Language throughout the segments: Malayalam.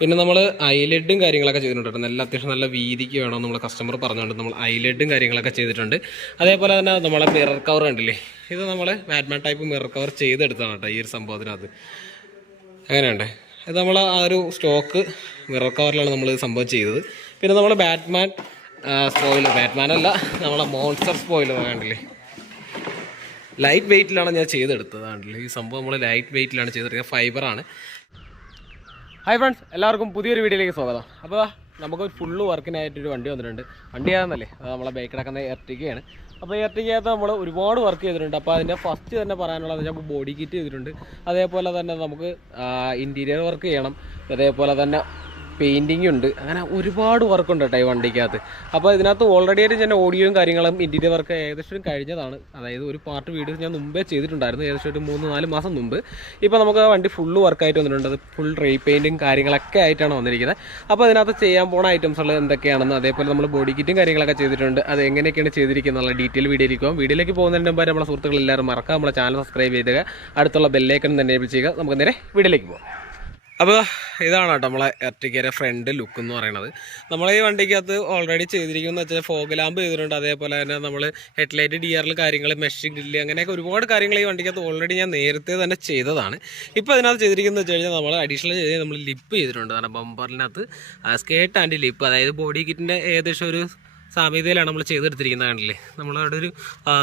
പിന്നെ നമ്മൾ ഐലെഡും കാര്യങ്ങളൊക്കെ ചെയ്തിട്ടുണ്ട്. നല്ല അത്യാവശ്യം നല്ല വീതിക്ക് വേണം നമ്മൾ കസ്റ്റമർ പറഞ്ഞുകൊണ്ട് നമ്മൾ ഐലെഡും കാര്യങ്ങളൊക്കെ ചെയ്തിട്ടുണ്ട്. അതേപോലെ തന്നെ നമ്മളെ മിറർ കവർ കണ്ടില്ലേ, ഇത് നമ്മൾ ബാറ്റ്മാൻ ടൈപ്പ് മിറർ കവർ ചെയ്തെടുത്താണ് കേട്ടോ ഈ ഒരു സംഭവത്തിനകത്ത്. അങ്ങനെയുണ്ട്, ഇത് നമ്മൾ ആ ഒരു സ്റ്റോക്ക് മിറർ കവറിലാണ് നമ്മൾ സംഭവം ചെയ്തത്. പിന്നെ നമ്മൾ ബാറ്റ്മാൻ സ്പോയിലർ, ബാറ്റ്മാൻ അല്ല നമ്മളെ മോൺസ്റ്റർ സ്പോയിലർ കണ്ടില്ലേ, ലൈറ്റ് വെയ്റ്റിലാണ് ഞാൻ ചെയ്തെടുത്തത് കണ്ടില്ലേ. ഈ സംഭവം നമ്മൾ ലൈറ്റ് വെയ്റ്റിലാണ് ചെയ്തെടുക്കുക, ഫൈബറാണ്. ഹായ് ഫ്രണ്ട്സ്, എല്ലാവർക്കും പുതിയൊരു വീഡിയോയിലേക്ക് സ്വാഗതം. അപ്പോൾ നമുക്ക് ഫുള്ള് വർക്കിനായിട്ടൊരു വണ്ടി വന്നിട്ടുണ്ട്. വണ്ടി ഏതാണെന്നല്ലേ, അത് നമ്മളെ ബൈക്ക് കിടക്കുന്ന എർട്ടിഗയാണ്. അപ്പോൾ ഈ എർട്ടിഗയ്ക്കകത്ത് നമ്മൾ ഒരുപാട് വർക്ക് ചെയ്തിട്ടുണ്ട്. അപ്പോൾ അതിൻ്റെ ഫസ്റ്റ് തന്നെ പറയാനുള്ളത് നമ്മൾ ബോഡി കിറ്റ് ചെയ്തിട്ടുണ്ട്. അതേപോലെ തന്നെ നമുക്ക് ഇൻറ്റീരിയർ വർക്ക് ചെയ്യണം, അതേപോലെ തന്നെ പെയിൻറ്റിങ് ഉണ്ട്. അങ്ങനെ ഒരുപാട് വർക്കുണ്ട് കേട്ടോ ഈ വണ്ടിക്കകത്ത്. അപ്പോൾ ഇതിനകത്ത് ഓൾറെഡി ആയിട്ട് ഞാൻ ഓഡിയോയും കാര്യങ്ങളും ഇൻറ്റീരിയർ വർക്ക് ഏകദേശം കഴിഞ്ഞതാണ്. അതായത് ഒരു പാർട്ട് വീഡിയോ ഞാൻ മുമ്പേ ചെയ്തിട്ടുണ്ടായിരുന്നു, ഏകദേശം ഒരു 3-4 മാസം മുമ്പ്. ഇപ്പോൾ നമുക്ക് വണ്ടി ഫുള്ള് വർക്കായിട്ട് വന്നിട്ടുണ്ട്. അത് ഫുൾ റീപെയിൻറ്റും കാര്യങ്ങളൊക്കെ ആയിട്ടാണ് വന്നിരിക്കുന്നത്. അപ്പോൾ അതിനകത്ത് ചെയ്യാൻ പോണ ഐറ്റംസുകൾ എന്തൊക്കെയാണെന്ന്, അതേപോലെ നമ്മൾ ബോഡി കിറ്റും കാര്യങ്ങളൊക്കെ ചെയ്തിട്ടുണ്ട്. അത് എങ്ങനെയൊക്കെയാണ് ചെയ്തിരിക്കുന്നത് ഡീറ്റെയിൽ വീഡിയോയിലേക്ക് പോകുന്നതിന് മുമ്പ് നമ്മളെ സുഹൃത്തുക്കൾ എല്ലാവരും മറക്കുക, നമ്മളെ ചാനൽ സബ്സ്ക്രൈബ് ചെയ്തുക, അടുത്തുള്ള ബെല്ലൈക്കൺ തന്നെ എനേബിൾ ചെയ്യുക. നമുക്ക് നേരെ വീഡിയോയിലേക്ക് പോകാം. അപ്പോൾ ഇതാണ് കേട്ടോ നമ്മളെ എർട്ടിഗയുടെ ഫ്രണ്ട് ലുക്ക് എന്ന് പറയുന്നത്. നമ്മളെ ഈ വണ്ടിക്കകത്ത് ഓൾറെഡി ചെയ്തിരിക്കുന്നത് വെച്ചാൽ ഫോഗ് ലാമ്പ് ചെയ്തിട്ടുണ്ട്. അതേപോലെ തന്നെ നമ്മൾ ഹെഡ്ലൈറ്റ് DRL കാര്യങ്ങൾ, മെഷ് ഗ്രില്ല്, അങ്ങനെയൊക്കെ ഒരുപാട് കാര്യങ്ങൾ ഈ വണ്ടിക്കകത്ത് ഓൾറെഡി ഞാൻ നേരത്തെ തന്നെ ചെയ്തതാണ്. ഇപ്പോൾ അതിനകത്ത് ചെയ്തിരിക്കുന്നത് വെച്ച് കഴിഞ്ഞാൽ നമ്മൾ അഡീഷണൽ ചെയ്ത് നമ്മൾ ലിപ്പ് ചെയ്തിട്ടുണ്ട്. കാരണം ബമ്പറിനകത്ത് സ്കേർട്ട് ആൻഡ് ലിപ്പ്, അതായത് ബോഡി കിറ്റിൻ്റെ ഏകദേശം ഒരു സാമ്യതയിലാണ് നമ്മൾ ചെയ്തെടുത്തിരിക്കുന്നത്. കണ്ടില്ലേ, നമ്മളവിടെ ഒരു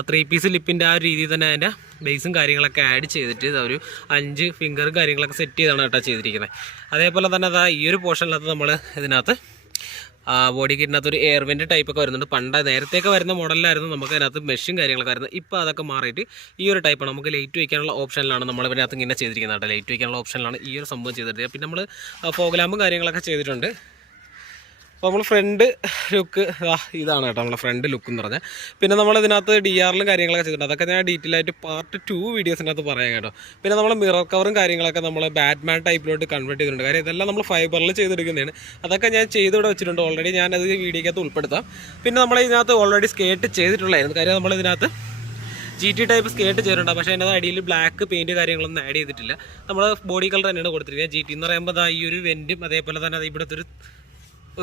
3 പീസ് ലിപ്പിൻ്റെ ആ ഒരു രീതിയിൽ തന്നെ അതിൻ്റെ ബേസും കാര്യങ്ങളൊക്കെ ആഡ് ചെയ്തിട്ട് ഒരു 5 ഫിംഗറും കാര്യങ്ങളൊക്കെ സെറ്റ് ചെയ്താണ് കേട്ടോ ചെയ്തിരിക്കുന്നത്. അതേപോലെ തന്നെ അതാ ഈ ഒരു പോർഷനിനകത്ത് നമ്മൾ ഇതിനകത്ത് ബോഡി കിറ്റിനകത്ത് ഒരു എയർ വെൻ്റ് ടൈപ്പൊക്കെ വരുന്നുണ്ട്. നേരത്തെയൊക്കെ വരുന്ന മോഡലിലായിരുന്നു നമുക്ക് അതിനകത്ത് മെഷും കാര്യങ്ങളൊക്കെ വരുന്നത്. ഇപ്പോൾ അതൊക്കെ മാറിയിട്ട് ഈ ഒരു ടൈപ്പാണ്. നമുക്ക് ലൈറ്റ് വയ്ക്കാനുള്ള ഓപ്ഷനിലാണ് നമ്മൾ ഇതിനകത്ത് ഇങ്ങനെ ചെയ്തിരിക്കുന്നത് കേട്ടോ. ലൈറ്റ് വയ്ക്കാനുള്ള ഓപ്ഷനിലാണ് ഈ ഒരു സംഭവം ചെയ്തിട്ട്. പിന്നെ നമ്മൾ ഫോഗ് ലാമ്പും കാര്യങ്ങളൊക്കെ ചെയ്തിട്ടുണ്ട്. അപ്പോൾ നമ്മൾ ഫ്രണ്ട് ലുക്ക് ഇതാണ് കേട്ടോ നമ്മളെ ഫ്രണ്ട് ലുക്ക് എന്ന് പറഞ്ഞാൽ. പിന്നെ നമ്മളിതിനകത്ത് DRL കാര്യങ്ങളൊക്കെ ചെയ്തിട്ടുണ്ട്. അതൊക്കെ ഞാൻ ഡീറ്റെയിൽ ആയിട്ട് പാർട്ട് 2 വീഡിയോസിനകത്ത് പറയാം കേട്ടോ. പിന്നെ നമ്മൾ മിറർ കവറും കാര്യങ്ങളൊക്കെ നമ്മൾ ബാറ്റ്മാൻ ടൈപ്പിലോട്ട് കൺവേർട്ട് ചെയ്തിട്ടുണ്ട്. കാര്യം ഇതെല്ലാം നമ്മൾ ഫൈബറിൽ ചെയ്തെടുക്കുന്നതാണ്. അതൊക്കെ ഞാൻ ചെയ്തിവിടെ വെച്ചിട്ടുണ്ട് ഓൾറെഡി, ഞാനത് വീഡിയോക്കകത്ത് ഉൾപ്പെടുത്താം. പിന്നെ നമ്മളിതിനകത്ത് ഓൾറെഡി സ്കേർട്ട് ചെയ്തിട്ടുള്ളതായിരുന്നു. കാര്യം നമ്മളിതിനകത്ത് GT ടൈപ്പ് സ്കേർട്ട് ചെയ്തിട്ടുണ്ട്. പക്ഷേ അതിൻ്റെ അടിയിൽ ബ്ലാക്ക് പെയിൻറ്റ് കാര്യങ്ങളൊന്നും ആഡ് ചെയ്തിട്ടില്ല. നമ്മൾ ബോഡി കളർ തന്നെയാണ് കൊടുത്തിരിക്കുന്നത്. GT എന്ന് പറയുമ്പോൾ ഈ ഒരു വെൻറ്റും അതേപോലെ തന്നെ ഇവിടുത്തെ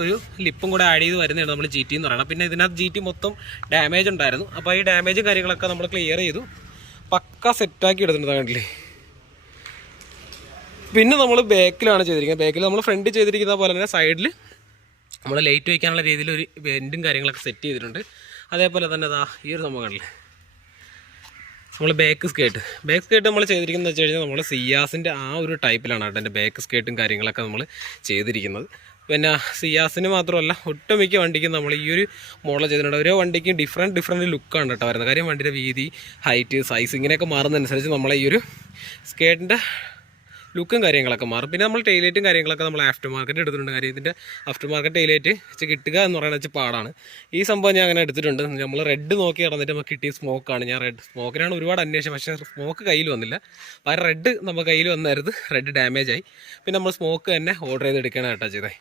ഒരു ലിപ്പും കൂടെ ആഡ് ചെയ്ത് വരുന്നതാണ് നമ്മൾ GT എന്ന് പറയുന്നത്. പിന്നെ ഇതിനകത്ത് GT മൊത്തം ഡാമേജ് ഉണ്ടായിരുന്നു. അപ്പോൾ ഈ ഡാമേജും കാര്യങ്ങളൊക്കെ നമ്മൾ ക്ലിയർ ചെയ്തു പക്ക സെറ്റാക്കി എടുത്തിട്ടുണ്ട് കണ്ടില്ലേ. പിന്നെ നമ്മൾ ബാക്കിലാണ് ചെയ്തിരിക്കുന്നത്. ബാക്കിൽ നമ്മൾ ഫ്രണ്ട് ചെയ്തിരിക്കുന്ന പോലെ തന്നെ സൈഡിൽ നമ്മൾ ലൈറ്റ് വയ്ക്കാനുള്ള രീതിയിൽ ഒരു വെൻറ്റും കാര്യങ്ങളൊക്കെ സെറ്റ് ചെയ്തിട്ടുണ്ട്. അതേപോലെ തന്നെ ഈ ഒരു സംഭവം കണ്ടില്ലേ, നമ്മൾ ബാക്ക് സ്കേർട്ട് നമ്മൾ ചെയ്തിരിക്കുന്നത് വെച്ച് കഴിഞ്ഞാൽ നമ്മൾ സിയാസിൻ്റെ ആ ഒരു ടൈപ്പിലാണ് കേട്ടോ എൻ്റെ ബാക്ക് സ്കേർട്ടും കാര്യങ്ങളൊക്കെ നമ്മൾ ചെയ്തിരിക്കുന്നത്. പിന്നെ സിയാസിന് മാത്രമല്ല ഒട്ടുമിക്ക വണ്ടിക്കും നമ്മൾ ഈ ഒരു മോഡൽ ചെയ്തിട്ടുണ്ട്. ഓരോ വണ്ടിക്കും ഡിഫറെൻറ്റ് ലുക്കാണ് കേട്ടോ വരുന്നത്. കാര്യം വണ്ടിയുടെ വീതി, ഹൈറ്റ്, സൈസ് ഇങ്ങനെയൊക്കെ മാറുന്നതനുസരിച്ച് നമ്മളെ ഈ ഒരു സ്കേർട്ടിൻ്റെ ലുക്കും കാര്യങ്ങളൊക്കെ മാറും. പിന്നെ നമ്മൾ ടൈലൈറ്റും കാര്യങ്ങളൊക്കെ നമ്മൾ ആഫ്റ്റർ മാർക്കറ്റ് എടുത്തിട്ടുണ്ട്. കാര്യം ഇതിൻ്റെ ആഫ്റ്റർ മാർക്കറ്റ് ടൈലൈറ്റ് വെച്ച് കിട്ടുക എന്ന് പറയുന്നത് വെച്ച് പാടാണ്. ഈ സംഭവം ഞാൻ അങ്ങനെ എടുത്തിട്ടുണ്ട്. നമ്മൾ റെഡ് നോക്കി നടന്നിട്ട് നമുക്ക് കിട്ടിയ സ്മോക്കാണ്. ഞാൻ സ്മോക്കിനാണ് ഒരുപാട് അന്വേഷിച്ചത്, പക്ഷേ സ്മോക്ക് കയ്യിൽ വന്നില്ല. പകരം റെഡ് നമുക്ക് കയ്യിൽ വന്നായിരുന്നു, റെഡ് ഡാമേജ് ആയി. പിന്നെ നമ്മൾ സ്മോക്ക് തന്നെ ഓർഡർ ചെയ്തെടുക്കുകയാണ് കേട്ടോ ചെയ്തത്.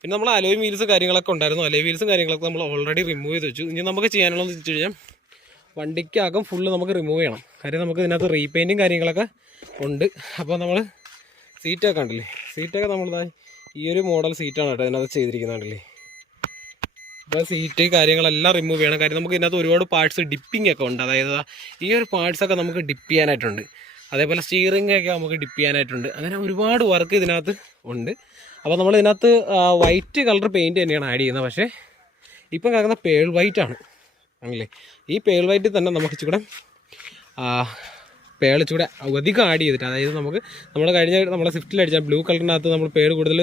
പിന്നെ നമ്മൾ അലോയ് വീൽസ് കാര്യങ്ങളൊക്കെ ഉണ്ടായിരുന്നു. അലോയ് വീൽസും കാര്യങ്ങളൊക്കെ നമ്മൾ ഓൾറെഡി റിമൂവ് ചെയ്ത് വെച്ചു. ഇനി നമുക്ക് ചെയ്യാനുള്ളതെന്ന് വെച്ച് കഴിഞ്ഞാൽ വണ്ടിക്കകം ഫുള്ള് നമുക്ക് റിമൂവ് ചെയ്യണം. കാര്യം നമുക്ക് ഇതിനകത്ത് റീപെയിൻറ്റും കാര്യങ്ങളൊക്കെ ഉണ്ട്. അപ്പോൾ നമ്മൾ സീറ്റൊക്കെ ഉണ്ടല്ലേ, സീറ്റൊക്കെ നമ്മളിതായി ഈ ഒരു മോഡൽ സീറ്റാണ് കേട്ടോ ഇതിനകത്ത് ചെയ്തിരിക്കുന്നുണ്ടല്ലേ. അപ്പോൾ സീറ്റ് കാര്യങ്ങളെല്ലാം റിമൂവ് ചെയ്യണം. കാര്യം നമുക്ക് ഇതിനകത്ത് ഒരുപാട് പാർട്സ് ഡിപ്പിംഗ് ഒക്കെ ഉണ്ട്. അതായത് ഈ ഒരു പാർട്സൊക്കെ നമുക്ക് ഡിപ്പ് ചെയ്യാനായിട്ടുണ്ട്. അതേപോലെ സ്റ്റിയറിംഗ് ഒക്കെ നമുക്ക് ഡിപ്പ് ചെയ്യാനായിട്ടുണ്ട്. അങ്ങനെ ഒരുപാട് വർക്ക് ഇതിനകത്ത് ഉണ്ട്. അപ്പോൾ നമ്മൾ ഇതിനകത്ത് വൈറ്റ് കളർ പെയിൻറ്റ് തന്നെയാണ് ആഡ് ചെയ്യുന്നത്. പക്ഷേ ഇപ്പം കിടക്കുന്ന പേൾ വൈറ്റാണ് ആണല്ലേ. ഈ പേൾ വൈറ്റിൽ തന്നെ നമുക്ക് ഇച്ചിരി പേൾ ഇച്ചിരി അധികം ആഡ് ചെയ്തിട്ട്, അതായത് നമുക്ക് നമ്മളെ സ്വിഫ്റ്റിൽ അടിച്ചാൽ ബ്ലൂ കളറിനകത്ത് നമ്മൾ പേൾ കൂടുതൽ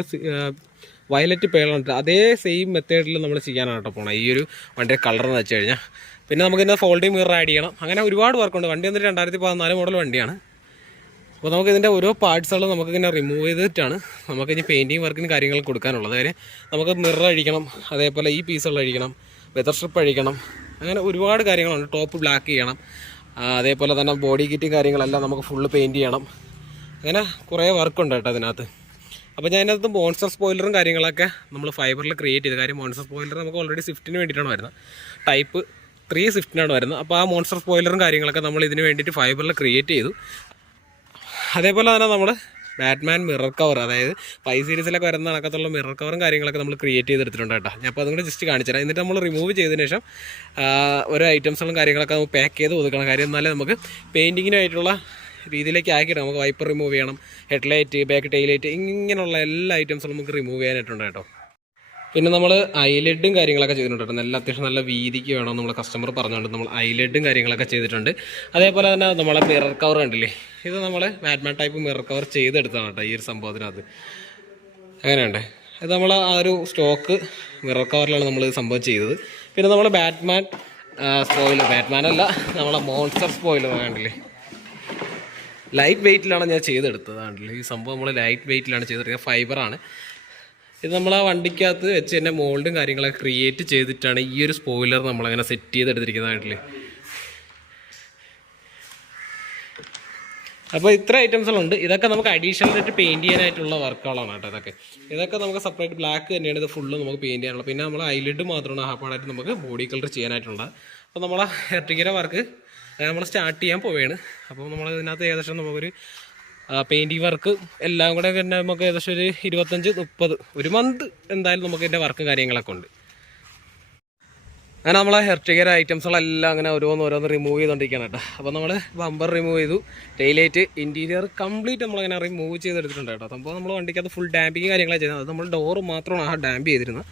വയലറ്റ് പേളാണ്. അതേ സെയിം മെത്തേഡിൽ നമ്മൾ ചെയ്യാനാണ് കേട്ടോ പോകണം ഈ ഒരു വണ്ടിയുടെ കളർ എന്ന് വെച്ച് കഴിഞ്ഞാൽ. പിന്നെ നമുക്കിതിൻ്റെ ഫോൾഡിംഗ് മിറർ ആഡ് ചെയ്യണം. അങ്ങനെ ഒരുപാട് വർക്കുണ്ട്. വണ്ടി വന്നിട്ട് 2014 മോഡൽ വണ്ടിയാണ്. അപ്പോൾ നമുക്കിതിൻ്റെ ഓരോ പാർട്സുകളും നമുക്കിങ്ങനെ റിമൂവ് ചെയ്തിട്ടാണ് നമുക്കിനി പെയിൻറ്റിങ് വർക്കിന് കാര്യങ്ങൾ കൊടുക്കാനുള്ളത്. കാര്യം നമുക്ക് മിറർ അഴിക്കണം, അതേപോലെ ഈ പീസുകൾ അഴിക്കണം, വെതർ സ്ട്രിപ്പ് അഴിക്കണം, അങ്ങനെ ഒരുപാട് കാര്യങ്ങളുണ്ട്. ടോപ്പ് ബ്ലാക്ക് ചെയ്യണം, അതേപോലെ തന്നെ ബോഡി കിറ്റ് കാര്യങ്ങളെല്ലാം നമുക്ക് ഫുള്ള് പെയിൻറ്റ് ചെയ്യണം. അങ്ങനെ കുറേ വർക്കുണ്ട് കേട്ടോ അതിനകത്ത്. അപ്പോൾ ഞാൻ അതിനകത്ത് മോൺസ്റ്റർ സ്പോയിലറും കാര്യങ്ങളൊക്കെ നമ്മൾ ഫൈബറിൽ ക്രിയേറ്റ് ചെയ്തു. കാര്യം മോൺസ്റ്റർ സ്പോയിലർ നമുക്ക് ഓൾറെഡി സ്വിഫ്റ്റിന് വേണ്ടിയിട്ടാണ് വരുന്നത്, ടൈപ്പ് 3 സ്വിഫ്റ്റിനാണ് വരുന്നത്. അപ്പോൾ ആ മോൺസ്റ്റർ സ്പോയിലറും കാര്യങ്ങളൊക്കെ നമ്മൾ ഇതിന് വേണ്ടിയിട്ട് ഫൈബറിൽ ക്രിയേറ്റ് ചെയ്തു. അതേപോലെ തന്നെ നമ്മൾ ബാറ്റ്മാൻ മിറർ കവർ, അതായത് 5 സീരീസിലൊക്കെ വരുന്ന കണക്കത്തുള്ള മിറർ കവറും കാര്യങ്ങളൊക്കെ നമ്മൾ ക്രിയേറ്റ് ചെയ്തെടുത്തിട്ടുണ്ട് കേട്ടോ. ഞാൻ അപ്പോൾ അതും കൂടെ ജസ്റ്റ് കാണിച്ചു തരാം. എന്നിട്ട് നമ്മൾ റിമൂവ് ചെയ്തതിന് ശേഷം ഓരോ ഐറ്റംസുകളും കാര്യങ്ങളൊക്കെ നമുക്ക് പാക്ക് ചെയ്ത് ഒതുക്കണം. കാര്യം എന്നാലേ നമുക്ക് പെയിൻറ്റിങ്ങിനായിട്ടുള്ള രീതിയിലേക്ക് ആക്കിയിട്ട് നമുക്ക് വൈപ്പർ റിമൂവ് ചെയ്യണം, ഹെഡ്ലൈറ്റ്, ബാക്ക് ടൈലൈറ്റ്, ഇങ്ങനെയുള്ള എല്ലാ ഐറ്റംസും നമുക്ക് റിമൂവ് ചെയ്യാനായിട്ടുണ്ട് കേട്ടോ. പിന്നെ നമ്മൾ ഐലെഡും കാര്യങ്ങളൊക്കെ ചെയ്തിട്ടുണ്ട്. നല്ല അത്യാവശ്യം നല്ല വീതിക്ക് വേണം നമ്മൾ കസ്റ്റമർ പറഞ്ഞുകൊണ്ട് നമ്മൾ ഐലെഡും കാര്യങ്ങളൊക്കെ ചെയ്തിട്ടുണ്ട്. അതേപോലെ തന്നെ നമ്മളെ മിറർ കവർ കണ്ടില്ലേ, ഇത് നമ്മൾ ബാറ്റ്മാൻ ടൈപ്പ് മിറർ കവർ ചെയ്തെടുത്താണ് കേട്ടോ ഈ ഒരു സംഭവത്തിനകത്ത്. അങ്ങനെയുണ്ട്. ഇത് നമ്മൾ ആ ഒരു സ്റ്റോക്ക് മിറർ കവറിലാണ് നമ്മൾ സംഭവം ചെയ്തത്. പിന്നെ നമ്മൾ ബാറ്റ്മാൻ സ്പോയിലർ, ബാറ്റ്മാനല്ല, നമ്മളെ മോൺസ്റ്റർ സ്പോയിലർ കണ്ടില്ലേ, ലൈറ്റ് വെയ്റ്റിലാണ് ഞാൻ ചെയ്തെടുത്തത്. കണ്ടില്ലേ ഈ സംഭവം നമ്മൾ ലൈറ്റ് വെയ്റ്റിലാണ് ചെയ്തെടുക്കുക, ഫൈബറാണ്. ഇത് നമ്മൾ ആ വണ്ടിക്കകത്ത് വെച്ച് തന്നെ മോൾഡും കാര്യങ്ങളൊക്കെ ക്രിയേറ്റ് ചെയ്തിട്ടാണ് ഈ ഒരു സ്പോയിലർ നമ്മളങ്ങനെ സെറ്റ് ചെയ്തെടുത്തിരിക്കുന്നതായിട്ടില്ലേ. അപ്പോൾ ഇത്ര ഐറ്റംസുകളുണ്ട്. ഇതൊക്കെ നമുക്ക് അഡീഷണൽ ആയിട്ട് പെയിൻറ്റ് ചെയ്യാനായിട്ടുള്ള വർക്കുകളാണ് കേട്ടോ. ഇതൊക്കെ നമുക്ക് സെപ്പറേറ്റ് ബ്ലാക്ക് തന്നെയാണ് ഇത് ഫുള്ള് നമുക്ക് പെയിൻറ്റ് ചെയ്യാനുള്ളത്. പിന്നെ നമ്മൾ ഐലിഡ് മാത്രമാണ് ഹാപ്പാടായിട്ട് നമുക്ക് ബോഡി കളർ ചെയ്യാനായിട്ടുള്ളത്. അപ്പോൾ നമ്മളെ എർട്ടിഗയുടെ വർക്ക് നമ്മൾ സ്റ്റാർട്ട് ചെയ്യാൻ പോവുകയാണ്. അപ്പോൾ നമ്മൾ ഇതിനകത്ത് ഏകദേശം നമുക്കൊരു പെയിൻറ്റിങ് വർക്ക് എല്ലാം കൂടെ തന്നെ നമുക്ക് ഏകദേശം ഒരു 25-30 ഒരു മന്ത് എന്തായാലും നമുക്ക് ഇതിൻ്റെ വർക്കും കാര്യങ്ങളൊക്കെ ഉണ്ട്. അങ്ങനെ നമ്മളെ ഹെർട്ടിഗർ ഐറ്റംസുകളെല്ലാം അങ്ങനെ ഓരോന്ന് റിമൂവ് ചെയ്തുകൊണ്ടിരിക്കുകയാണ് കേട്ടോ. അപ്പോൾ നമ്മൾ ബമ്പർ റിമൂവ് ചെയ്തു, ടൈലൈറ്റ്, ഇൻറ്റീരിയർ കംപ്ലീറ്റ് നമ്മളങ്ങനെ റിമൂവ് ചെയ്തെടുത്തിട്ടുണ്ട് കേട്ടോ. അപ്പോൾ നമ്മൾ വണ്ടിക്കകത്ത് ഫുൾ ഡാമ്പിങ് കാര്യങ്ങളാണ് ചെയ്യുന്നത്. അത് നമ്മൾ ഡോറ് മാത്രമാണ് ആ ഡാമ്പ് ചെയ്തിരുന്നത്.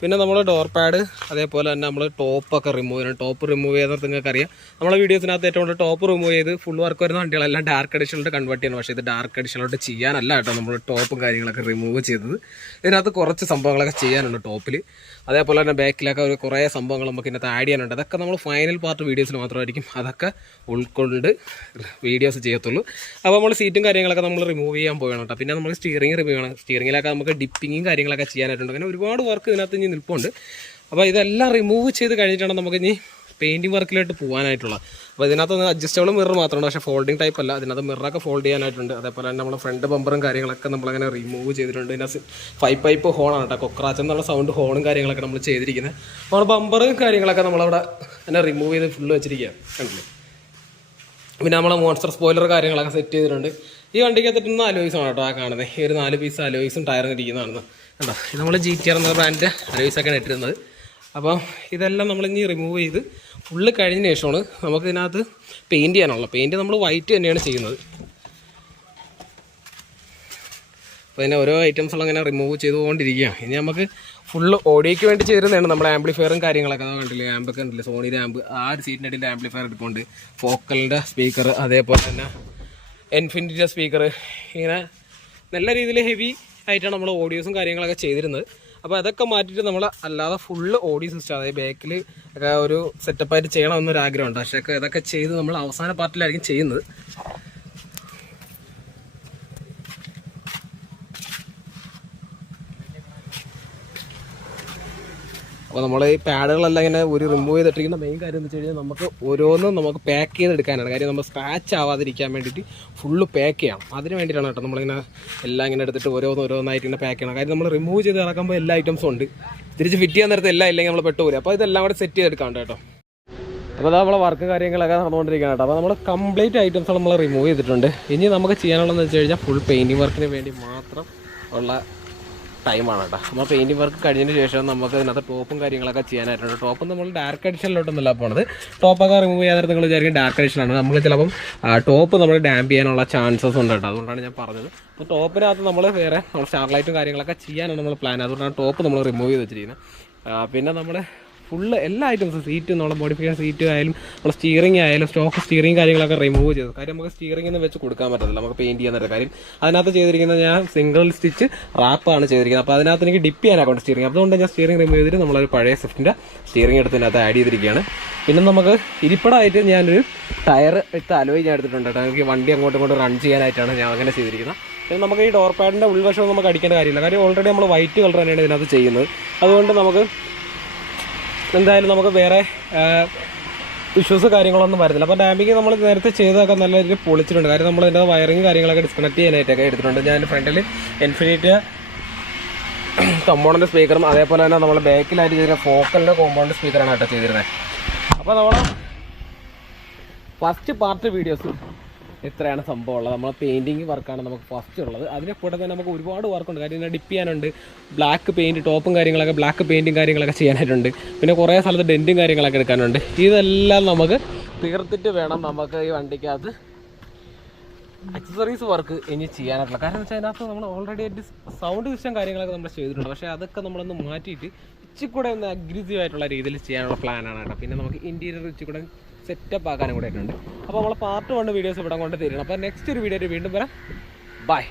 പിന്നെ നമ്മൾ ഡോർ പാഡ്, അതേപോലെ തന്നെ നമ്മൾ ടോപ്പൊക്കെ റിമൂവ് ചെയ്യണം. ടോപ്പ് റിമൂവ് ചെയ്തത് നിങ്ങൾക്ക് അറിയാം, നമ്മളെ വീഡിയോസിനകത്ത് ഏറ്റവും കൂടുതൽ ടോപ്പ് റിമൂവ് ചെയ്ത് ഫുൾ വർക്ക് വരുന്ന വണ്ടികളെല്ലാം ഡാർക്ക് അഡീഷണലോട്ട് കൺവേർട്ട് ചെയ്യണം. പക്ഷേ ഇത് ഡാർക്ക് അഡീഷണലോട്ട് ചെയ്യാനല്ല കേട്ടോ നമ്മൾ ടോപ്പും കാര്യങ്ങളൊക്കെ റിമൂവ് ചെയ്തത്. ഇതിനകത്ത് കുറച്ച് സംഭവങ്ങളൊക്കെ ചെയ്യാനുണ്ട് ടോപ്പിൽ. അതേപോലെ തന്നെ ബാക്കിലൊക്കെ ഒരു കുറേ സംഭവങ്ങൾ നമുക്ക് ഇതിനകത്ത് ആഡ് ചെയ്യാനുണ്ട്. അതൊക്കെ നമ്മൾ ഫൈനൽ പാർട്ട് വീഡിയോസിൽ മാത്രമായിരിക്കും അതൊക്കെ ഉൾക്കൊണ്ട് വീഡിയോസ് ചെയ്യത്തുള്ളൂ. അപ്പോൾ നമ്മൾ സീറ്റും കാര്യങ്ങളൊക്കെ നമ്മൾ റിമൂവ് ചെയ്യാൻ പോകണം കേട്ടോ. പിന്നെ നമ്മൾ സ്റ്റിയറിംഗ് റിമൂവ് ചെയ്യണം. സ്റ്റിയറിങ്ങിലൊക്കെ നമുക്ക് ഡിപ്പിങ്ങും കാര്യങ്ങളൊക്കെ ചെയ്യാനായിട്ടുണ്ട്. അങ്ങനെ ഒരുപാട് വർക്ക് ഇതിനകത്ത് ഇനി നിൽപ്പുണ്ട്. അപ്പോൾ ഇതെല്ലാം റിമൂവ് ചെയ്ത് കഴിഞ്ഞിട്ടാണ് നമുക്ക് ഇനി പെയിൻറ്റിങ് വർക്കിലോട്ട് പോകാനായിട്ടുള്ളത്. അപ്പോൾ ഇതിനകത്ത് അഡ്ജസ്റ്റബിൾ മിറർ മാത്രമാണ്, പക്ഷേ ഫോൾഡിങ് ടൈപ്പ് അല്ല. ഇതിനകത്ത് മിററൊക്കെ ഫോൾഡ് ചെയ്യാനായിട്ടുണ്ട്. അതേപോലെ തന്നെ നമ്മൾ ഫ്രണ്ട് ബമ്പറും കാര്യങ്ങളൊക്കെ നമ്മളങ്ങനെ റിമൂവ് ചെയ്തിട്ടുണ്ട്. ഇതിനകത്ത് 5 പൈപ്പ് ഹോണാണ് കേട്ടോ, കൊക്രാച്ച് എന്നുള്ള സൗണ്ട് ഹോണും കാര്യങ്ങളൊക്കെ നമ്മൾ ചെയ്തിരിക്കുന്നത്. അപ്പോൾ ബമ്പറും കാര്യങ്ങളൊക്കെ നമ്മളവിടെ തന്നെ റിമൂവ് ചെയ്ത് ഫുള്ള് വെച്ചിരിക്കുക കണ്ടില്ലേ. പിന്നെ നമ്മളെ മോൺസ്റ്റർ സ്പോയിലർ കാര്യങ്ങളൊക്കെ സെറ്റ് ചെയ്തിട്ടുണ്ട്. ഈ വണ്ടിക്കകത്തിട്ടുന്ന അലോയ്സാണ് കേട്ടോ ആ കാണുന്നത്. ഈ ഒരു 4 പീസ് അലോയ്സും ടയറും ഇരിക്കുന്നതാണ് കേട്ടോ. ഇത് നമ്മൾ GTR എന്ന ബ്രാൻഡിൻ്റെ അലോയ്സൊക്കെയാണ് ഇട്ടിരുന്നത്. അപ്പോൾ ഇതെല്ലാം നമ്മളിനി റിമൂവ് ചെയ്ത് ഫുള്ള് കഴിഞ്ഞ ശേഷമാണ് നമുക്ക് ഇതിനകത്ത് പെയിൻറ്റ് ചെയ്യാനുള്ള. പെയിൻറ്റ് നമ്മൾ വൈറ്റ് തന്നെയാണ് ചെയ്യുന്നത്. അപ്പോൾ ഇതിൻ്റെ ഓരോ ഐറ്റംസുകൾ അങ്ങനെ റിമൂവ് ചെയ്തുകൊണ്ടിരിക്കുകയാണ്. ഇനി നമുക്ക് ഫുള്ള് ഓഡിയോയ്ക്ക് വേണ്ടി ചേരുന്നതാണ് നമ്മുടെ ആംപ്ലിഫയറും കാര്യങ്ങളൊക്കെ കണ്ടില്ലേ. ആമ്പൊക്കെ ഉണ്ടല്ലേ, സോണിയുടെ ആമ്പ്, ആ ഒരു സീറ്റിൻ്റെ അടിയിൽ ആംപ്ലിഫയർ എടുക്കുന്നുണ്ട്. ഫോക്കലിൻ്റെ സ്പീക്കർ, അതേപോലെ തന്നെ ഇൻഫിനിറ്റിയുടെ സ്പീക്കർ, ഇങ്ങനെ നല്ല രീതിയിൽ ഹെവി ആയിട്ടാണ് നമ്മൾ ഓഡിയോസും കാര്യങ്ങളൊക്കെ ചെയ്തിരുന്നത്. അപ്പോൾ അതൊക്കെ മാറ്റിയിട്ട് നമ്മൾ അല്ലാതെ ഫുള്ള് ഓഡിയോ സിസ്റ്റം, അതായത് ബാക്കിൽ ഒക്കെ ഒരു സെറ്റപ്പായിട്ട് ചെയ്യണമെന്നൊരു ആഗ്രഹമുണ്ട്. പക്ഷേ ഇതൊക്കെ ചെയ്ത് നമ്മൾ അവസാന പാർട്ടിലായിരിക്കും ചെയ്യുന്നത്. അപ്പോൾ നമ്മൾ ഈ പാഡുകളെല്ലാം ഇങ്ങനെ ഒരു റിമൂവ് ചെയ്തിട്ടിരിക്കുന്ന മെയിൻ കാര്യം എന്ന് വെച്ച് കഴിഞ്ഞാൽ നമുക്ക് ഓരോന്നും നമുക്ക് പാക്ക് ചെയ്തെടുക്കാനാണ്. കാര്യം നമ്മൾ സ്ക്രാച്ച് ആവാതിരിക്കാൻ വേണ്ടിയിട്ട് ഫുള്ള് പാക്ക് ചെയ്യണം. അതിന് വേണ്ടിയിട്ടാണ് കേട്ടോ നമ്മളിങ്ങനെ എല്ലാം ഇങ്ങനെ എടുത്തിട്ട് ഓരോന്നായിട്ട് ഇങ്ങനെ പാക്ക് ചെയ്യണം. കാര്യം നമ്മൾ റിമൂവ് ചെയ്ത് ഇറക്കുമ്പോൾ എല്ലാ ഐറ്റംസും ഉണ്ട്. തിരിച്ച് ഫിറ്റ് ചെയ്യാൻ നേരത്തെ എല്ലാം ഇല്ലെങ്കിൽ നമ്മൾ പെട്ടുപോലും. അപ്പോൾ ഇതെല്ലാം കൂടെ സെറ്റ് ചെയ്തെടുക്കാണ്ട് കേട്ടോ. അപ്പോൾ നമ്മളെ വർക്ക് കാര്യങ്ങളൊക്കെ നടന്നുകൊണ്ടിരിക്കുകയാണ് കേട്ടോ. അപ്പോൾ നമ്മൾ കംപ്ലീറ്റ് ഐറ്റംസ് നമ്മൾ റിമൂവ് ചെയ്തിട്ടുണ്ട്. ഇനി നമുക്ക് ചെയ്യാനുള്ളതെന്ന് വെച്ച് കഴിഞ്ഞാൽ ഫുൾ പെയിൻറ്റിങ് വർക്കിന് വേണ്ടി മാത്രം ഉള്ള ടൈമാണ് കേട്ടോ. നമ്മൾ പെയിൻറ്റിങ് വർക്ക് കഴിഞ്ഞതിന് ശേഷം നമുക്ക് ഇതിനകത്ത് ടോപ്പും കാര്യങ്ങളൊക്കെ ചെയ്യാനായിട്ടുണ്ട്. ടോപ്പ് നമ്മൾ ഡാർക്ക് അഡീഷനിലോട്ടൊന്നുമല്ല പോകുന്നത്. ടോപ്പൊക്കെ റിമൂവ് ചെയ്യാതെ നിങ്ങൾ വിചാരിക്കും ഡാർക്ക് അഡീഷനാണ്. നമ്മൾ ചിലപ്പം ടോപ്പ് നമ്മൾ ഡാമ്പ് ചെയ്യാനുള്ള ചാൻസസ് ഉണ്ട് കേട്ടോ. അതുകൊണ്ടാണ് ഞാൻ പറഞ്ഞത്. അപ്പോൾ ടോപ്പിനകത്ത് നമ്മൾ വേറെ നമ്മൾ സ്റ്റാർലൈറ്റും കാര്യങ്ങളൊക്കെ ചെയ്യാനാണ് നമ്മൾ പ്ലാൻ. അതുകൊണ്ടാണ് ടോപ്പ് നമ്മൾ റിമൂവ് ചെയ്ത് വെച്ചിരിക്കുന്നത്. പിന്നെ നമ്മൾ ഫുള്ള് എല്ലാ ഐറ്റംസും, സീറ്റ് നമ്മൾ മോഡിഫിക്കേഷൻ സീറ്റ് ആയാലും നമ്മൾ സ്റ്റിയറിംഗ് ആയാലും സ്റ്റോക്ക് സ്റ്റിയറിംഗ് കാര്യങ്ങളൊക്കെ റിമൂവ് ചെയ്തു. കാര്യം നമുക്ക് സ്റ്റിയറിംഗ് വെച്ച് കൊടുക്കാൻ പറ്റത്തില്ല, നമുക്ക് പെയിൻറ്റ് ചെയ്യാൻ നേരം. കാര്യം അതിനകത്ത് ചെയ്തിരിക്കുന്നത് ഞാൻ സിംഗിൾ സ്റ്റിച്ച് റാപ്പാണ് ചെയ്തിരിക്കുന്നത്. അപ്പോൾ അതിനകത്ത് എനിക്ക് ഡിപ്പ് ചെയ്യാനാണ് സ്റ്റിയറിംഗ്. അതുകൊണ്ട് ഞാൻ സ്റ്റിയറിംഗ് റിമൂവ് ചെയ്തിട്ട് നമ്മളൊരു പഴയ സ്വിഫ്റ്റിൻ്റെ സ്റ്റിയറിംഗ് എടുത്ത് ഇതിനകത്ത് ആഡ് ചെയ്തിരിക്കുകയാണ്. പിന്നെ നമുക്ക് ഇരിപ്പടായിട്ട് ഞാനൊരു ടയർ ഇട്ട് അലോയ് ഞാൻ എടുത്തിട്ടുണ്ട് കേട്ടോ. എനിക്ക് വണ്ടി അങ്ങോട്ടും ഇങ്ങോട്ടും റൺ ചെയ്യാനായിട്ടാണ് ഞാൻ അങ്ങനെ ചെയ്തിരിക്കുന്നത്. പിന്നെ നമുക്ക് ഈ ഡോർ പാഡിൻ്റെ ഉൾവശം നമുക്ക് അടിക്കേണ്ട കാര്യമില്ല. കാര്യം ഓൾറെഡി നമ്മൾ വൈറ്റ് കളർ തന്നെയാണ് ഇതിനകത്ത് ചെയ്യുന്നത്. അതുകൊണ്ട് നമുക്ക് എന്തായാലും നമുക്ക് വേറെ ഇഷ്യൂസ് കാര്യങ്ങളൊന്നും വരുന്നില്ല. അപ്പോൾ ഡാമ്പിങ് നമ്മൾ നേരത്തെ ചെയ്തതൊക്കെ നല്ല രീതിയിൽ പൊളിച്ചിട്ടുണ്ട്. കാര്യം നമ്മൾ ഇതിൻ്റെ വയറിങ് കാര്യങ്ങളൊക്കെ ഡിസ്കണക്ട് ചെയ്യാനായിട്ടൊക്കെ എടുത്തിട്ടുണ്ട്. ഞാൻ ഫ്രണ്ടിൽ ഇൻഫിനിറ്റി കമ്പോണൻ്റ് സ്പീക്കറും അതേപോലെ തന്നെ നമ്മൾ ബാക്കിലായിട്ട് ചെയ്തിരുന്ന ഫോക്കലിൻ്റെ കോമ്പൗണ്ട് സ്പീക്കറാണ് കേട്ടോ ചെയ്തിരുന്നത്. അപ്പോൾ നമ്മൾ ഫസ്റ്റ് പാർട്ട് വീഡിയോസ് ഇത്രയാണ് സംഭവം ഉള്ളത്. നമ്മളെ പെയിൻറ്റിങ് വർക്കാണ് നമുക്ക് ഫസ്റ്റ് ഉള്ളത്. അതിനെ കൂടെ തന്നെ നമുക്ക് ഒരുപാട് വർക്കുണ്ട്. കാര്യം ഇതിനെ ഡിപ്പ് ചെയ്യാനുണ്ട്, ബ്ലാക്ക് പെയിൻറ്റ് ടോപ്പും കാര്യങ്ങളൊക്കെ ബ്ലാക്ക് പെയിൻറ്റും കാര്യങ്ങളൊക്കെ ചെയ്യാനായിട്ടുണ്ട്. പിന്നെ കുറേ സ്ഥലത്ത് ഡെൻറ്റും കാര്യങ്ങളൊക്കെ എടുക്കാനുണ്ട്. ഇതെല്ലാം നമുക്ക് തീർത്തിട്ട് വേണം നമുക്ക് ഈ വണ്ടിക്കകത്ത് അക്സസറീസ് വർക്ക് ഇനി ചെയ്യാനായിട്ടുള്ള. കാരണം എന്ന് വെച്ചാൽ അതിനകത്ത് നമ്മൾ ഓൾറെഡി സൗണ്ട് സിസ്റ്റം കാര്യങ്ങളൊക്കെ നമ്മൾ ചെയ്തിട്ടുണ്ട്. പക്ഷേ അതൊക്കെ നമ്മളൊന്ന് മാറ്റിയിട്ട് ഇച്ചിരി കൂടെ ഒന്ന് അഗ്രീസീവ് ആയിട്ടുള്ള രീതിയിൽ ചെയ്യാനുള്ള പ്ലാനാണ് കേട്ടോ. പിന്നെ നമുക്ക് ഇൻറ്റീരിയർ ഇച്ചിരി കൂടെ സെറ്റപ്പ് ആക്കാനും കൂടെ ആയിട്ടുണ്ട്. അപ്പോൾ നമ്മൾ പാർട്ട് 1 വീഡിയോസ് ഇവിടെ കൊണ്ട് തരണം. അപ്പോൾ നെക്സ്റ്റ് ഒരു വീഡിയോയിൽ വീണ്ടും വരാം. ബൈ.